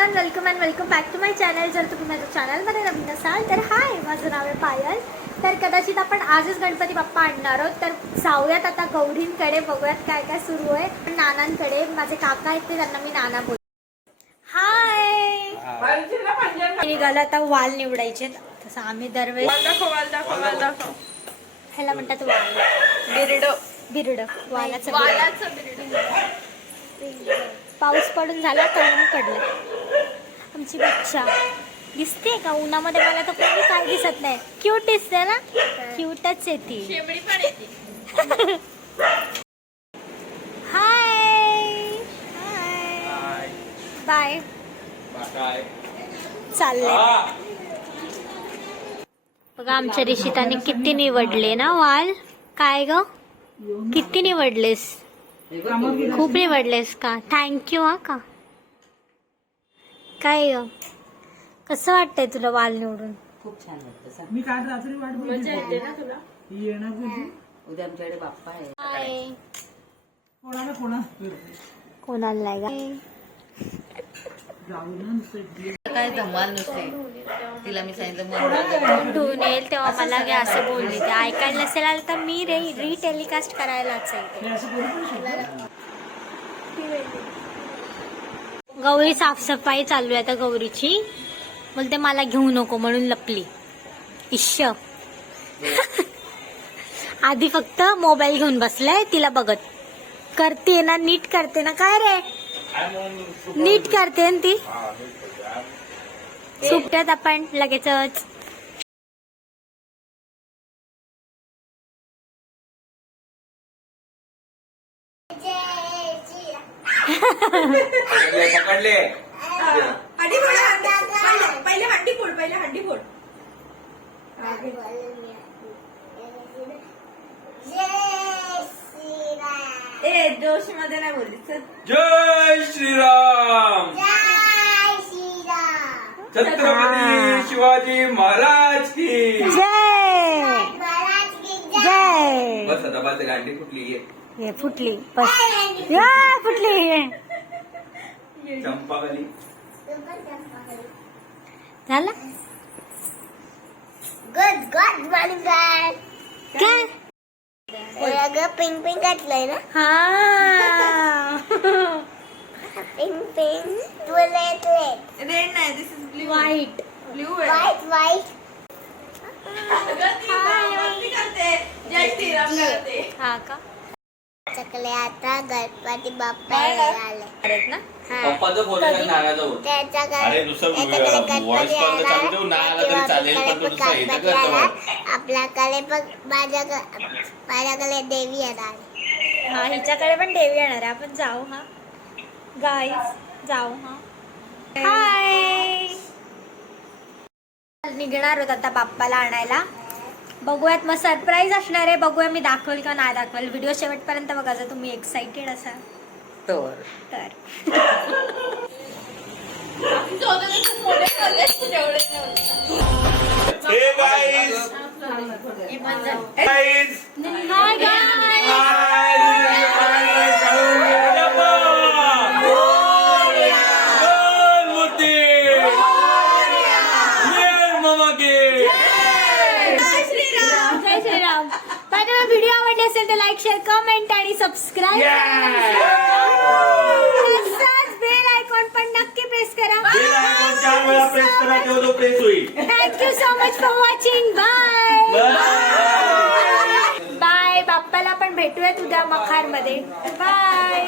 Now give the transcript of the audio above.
Everyone welcome and welcome back to my channel जर तुम्ही माझ्या चॅनलमध्ये नवीन असाल तर हाय माझं नाव आहे पायल. तर कदाचित आपण आजच गणपती बाप्पा आणणार आहोत. तर जाऊयात आता गौरींकडे बघूयात काय काय सुरू आहे. पण नानांकडे माझे काका आहेत ते त्यांना मी नाना बोल. हाय निघालं आता वाल निवडायचे. तसं आम्ही दरवेळेस ह्याला म्हणतात वाल. बिरड. बिरड. वालाचं बिरड. पाऊस पडून झाला तळून पडलं. आमची बच्चा. दिसते का? उन्हामध्ये मला तर कोणी काय दिसत नाही. क्यूट दिसते ना? क्यूटच आहे ती. हाय बाय चाललंय. बघा आमच्या रिशिताने किती निवडले ना वाल? काय ग? किती निवडलेस? खूप निवडलेस का? थँक्यू हा का? काय कसं वाटतंय तुला वाल निवडून? खूप छान वाटतं सांग मी काल रात्री वाट बघितली. ही येणार उद्या आमच्याकडे बाप्पा आहे. हाय कोणाला? कोणा कोणाला नाही गा. जाऊ ना नुसतं काय धमाल नसते. तिला मी सांगितलं मग धुवून येईल तेव्हा मला घ्या असं बोलली ते ऐकायला नसेल आलं तर मी रे रिटेलिकास्ट करायलाच आहे गौरी साफसफाई चालू आहे आता गौरीची. बोलते मला घेऊ नको म्हणून लपली. इश्य आधी फक्त मोबाईल घेऊन बसलाय तिला बघत. करते ना नीट करते ना काय रे? नीट करते ना ती? सुट्ट्यात आपण लगेचच. पकडले हड्डी फोड पहिले पहिले हड्डी फोड पहिले हड्डी फोड. ए जोशमध्ये नाही बोलली चल. जय श्रीराम. छत्रपती शिवाजी महाराज की. जय! जय! बस आता बाजू गांडी कुठली आहे हे फुटली बस. या, फुटली चंपावली झालं? गुड गुड मॉर्निंग गाय काय? अगं पिंक पिंक घातलंय ना? हा. पिंक पिंक तू लेट ब्ल्यू वाईट ब्ल्यू आहे. व्हाईट व्हाईट अगं ती काय मस्ती करते. जय श्रीराम करते. हा का? चकले आता गणपती बाप्पा आले आहेत ना? हा. पप्पाचं फोन आहे नानाजवळ त्याच्या अरे, दुसरं त्याच्याकडे voice call तर चालू ठेव, नाही आला तरी चालेल, पण तो दुसरा. आपल्याकडे पण माझ्याकडे माझ्याकडे देवी येणार. हा हिच्याकडे पण देवी येणार आहे. आपण जाऊ हा. गाईज जाऊ हा. हाय निघणार होत आता बाप्पाला आणायला. बघूयात मग सरप्राईज असणार आहे. बघूया मी दाखवेल का नाही दाखवेल. व्हिडिओ शेवटपर्यंत बघा जर तुम्ही एक्साइटेड असाल. तर. तर चौदा खूप मोठे झाले जेवढे हे guys guys hi guy Jai Shriram video आवडले असेल तर लाईक शेअर कमेंट आणि सबस्क्राईब तसंच बेल आयकॉन पण नक्की प्रेस करा. चार वेळा प्रेस करा तेव्हा तो प्रेस होईल. Thank you so much for watching bye bye बाप्पाला पण भेटूयात उद्या मखारमध्ये बाय